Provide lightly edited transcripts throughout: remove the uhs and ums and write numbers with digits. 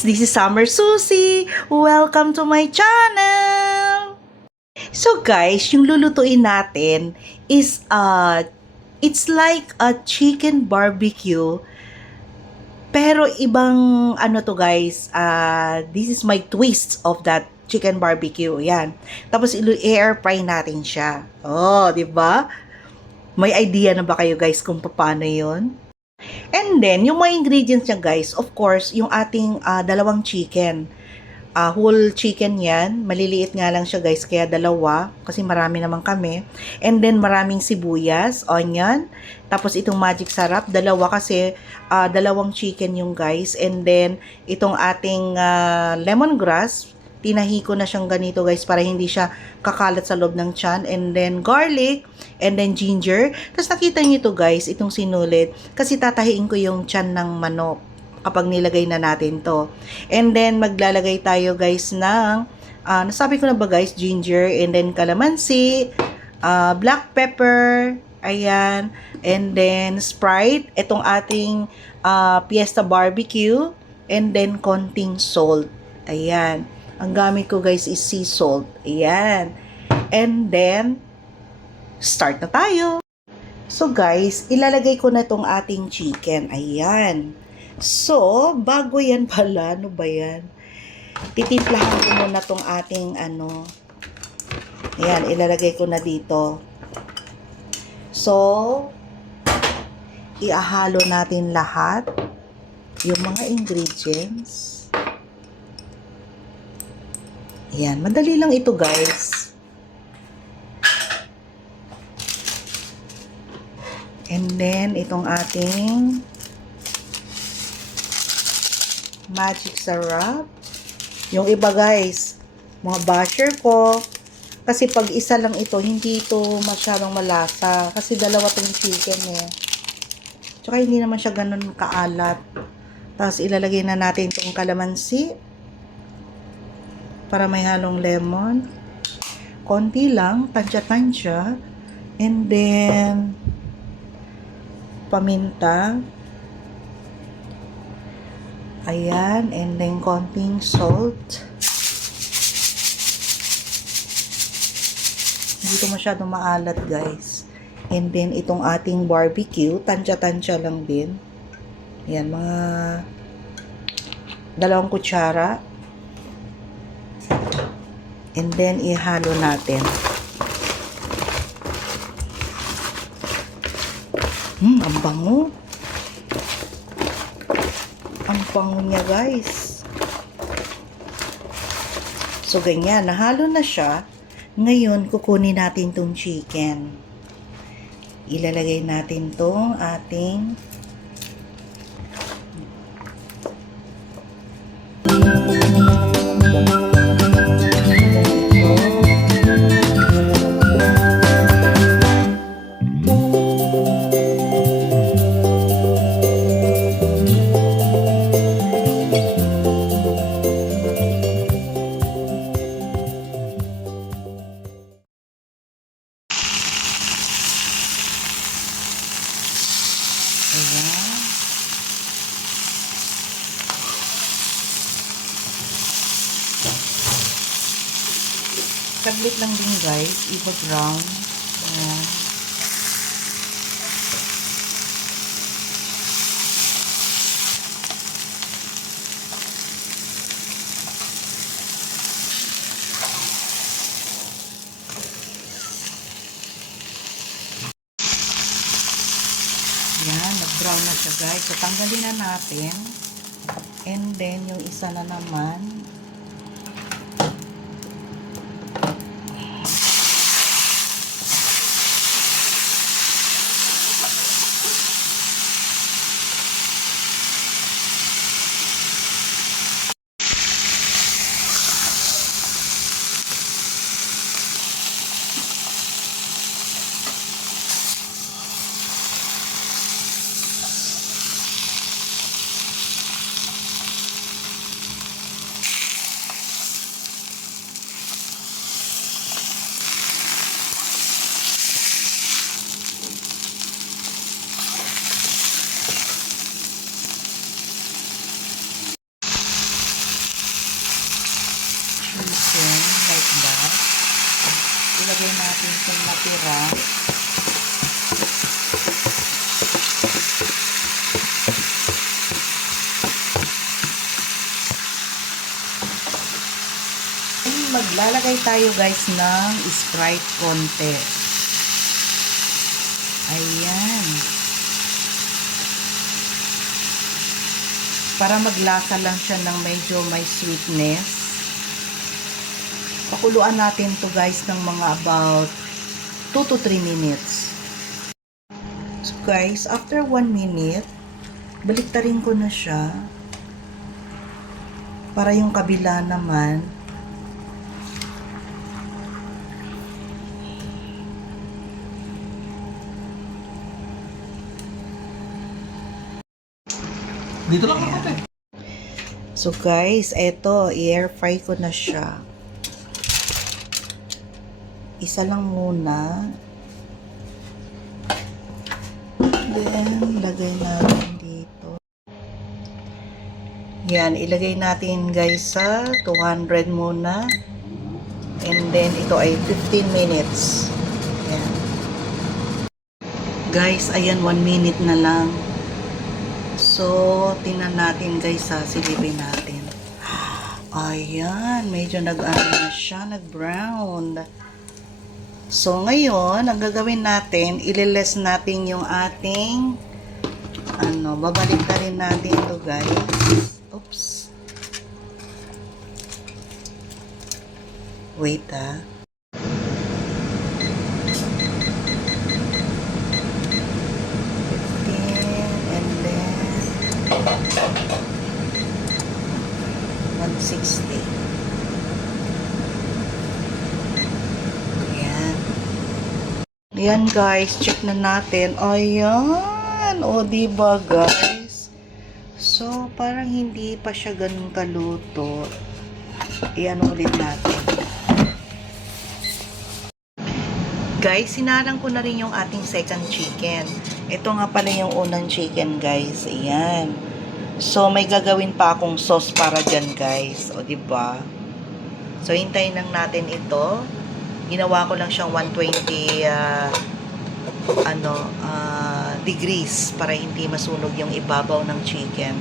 This is Summer Susie. Welcome to my channel. So guys, yung lulutuin natin is it's like a chicken barbecue. Pero ibang ano to guys, this is my twist of that chicken barbecue. Yan. Tapos i-air fry natin siya. Oh, 'di ba? May idea na ba kayo guys kung paano 'yon? And then, yung mga ingredients niya guys, of course, yung ating dalawang chicken. Whole chicken yan. Maliliit nga lang siya guys, kaya dalawa. Kasi marami naman kami. And then, maraming sibuyas, onion. Tapos, itong magic sarap. Dalawa kasi, dalawang chicken yung guys. And then, itong ating lemongrass. Tinahi ko na siyang ganito guys para hindi siya kakalat sa loob ng tiyan. And then garlic, and then ginger. Tapos nakita niyo ito guys, itong sinulit. Kasi tatahiin ko yung tiyan ng manok kapag nilagay na natin to. And then maglalagay tayo guys ng, nasabi ko na ba guys, ginger, and then calamansi, black pepper, ayan, and then Sprite, itong ating Fiesta Barbecue, and then konting salt, ayan. Ang gamit ko guys is sea salt. Ayan. And then, start na tayo. So guys, ilalagay ko na itong ating chicken. Ayan. So, bago yan pala, ano ba yan? Titimplahan ko muna itong ating ayan, ilalagay ko na dito. So, iahalo natin lahat yung mga ingredients. Ayan, madali lang ito guys. And then, itong ating magic sarap. Yung iba guys, mga basher ko. Kasi pag isa lang ito, hindi ito masyadong malasa. Kasi dalawa itong chicken eh. Tsaka hindi naman siya ganun kaalat. Tapos ilalagay na natin itong kalamansi. Para may halong lemon. Konti lang, tansya-tansya. And then, paminta. Ayan, and then konting salt. Hindi ito masyadong maalat, guys. And then, itong ating barbecue, tansya-tansya lang din. Ayan, mga 2 kutsara. And then, ihalo natin. Ang bango. Ang bango niya, guys. So, ganyan. Nahalo na siya. Ngayon, kukunin natin tong chicken. Ilalagay natin tong ating saglit lang din guys, iba-brown. Ayan. Ayan, nag-brown na siya guys. So, tanggalin na natin. And then, yung isa na naman, konting natira. Maglalagay tayo guys ng Sprite konti. Ayan. Para maglasa lang siya ng medyo may sweetness. Pakuluan natin to guys ng mga about 2 to 3 minutes. So guys, after 1 minute, baliktarin ko na siya. Para yung kabila naman, dito lang ako. So guys, eto, i-air fry ko na siya. Isa lang muna. Then, lagay natin dito. Yan, ilagay natin guys sa 200 muna. And then, ito ay 15 minutes. Yan. Guys, ayan, 1 minute na lang. So, tingnan natin guys, silipin natin. Ayan, medyo nag-ano na siya, nag-brown. So, ngayon, ang gagawin natin, ililes natin yung ating, babalik na rin natin ito guys. Oops. Wait and then 160. Ayan. Ayan guys, check na natin. Ayan. O, diba guys? So, parang hindi pa siya ganun kaluto. Ayan ulit natin. Guys, sinarang ko na rin yung ating second chicken. Ito nga pala yung unang chicken, guys. Ayan. So, may gagawin pa akong sauce para dyan, guys. O, diba? So, hintayin lang natin ito. Ginawa ko lang siyang 120 degrees para hindi masunog yung ibabaw ng chicken.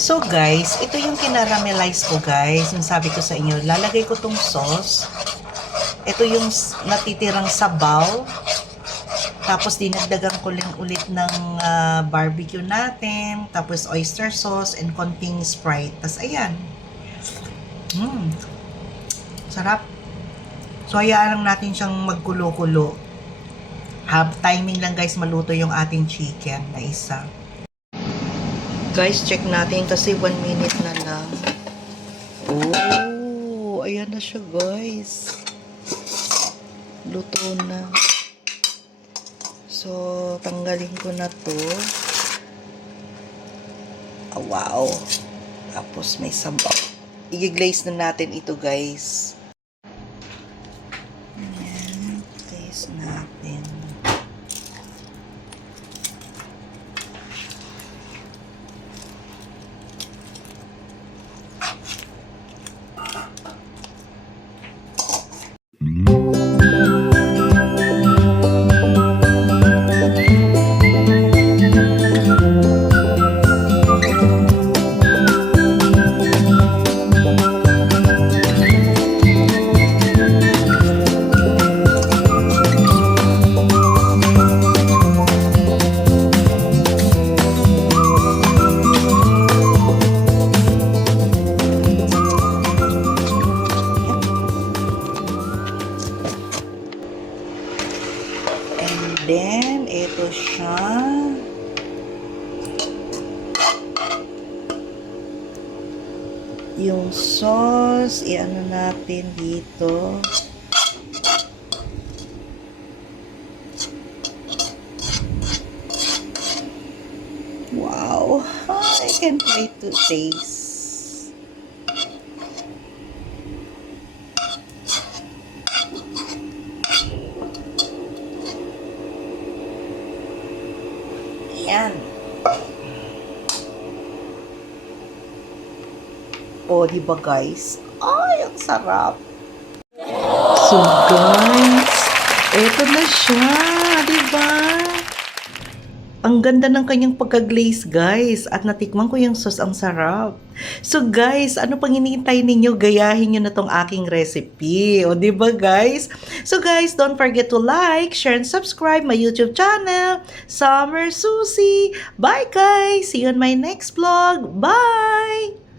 So guys, ito yung kinaramelize ko guys. Yung sabi ko sa inyo, lalagay ko tong sauce. Ito yung natitirang sabaw. Tapos dinagdagan ko lang ulit ng barbecue natin. Tapos oyster sauce and konting Sprite. Tapos ayan. Sarap. So hayaan lang natin siyang magkulo-kulo. Timing lang guys, maluto yung ating chicken na isa. Guys, check natin kasi 1 minute na lang. Oh, ayan na siya guys. Luto na. So, tanggalin ko na to. Oh, wow. Tapos may sabaw. I-glaze na natin ito guys. Ayan, glaze natin. Then, ito siya. Yung sauce, i-ano natin dito. Wow! I can't wait to taste. Yan. O, di ba guys? Ay, ang sarap. So guys, eto na siya, di ba? Ang ganda ng kanyang pagka-glaze, guys. At natikman ko yung sauce, ang sarap. So guys, ano pang hinihintay ninyo? Gayahin nyo na tong aking recipe. O di ba guys? So guys, don't forget to like, share, and subscribe my YouTube channel, Summer Susie. Bye guys! See you on my next vlog. Bye!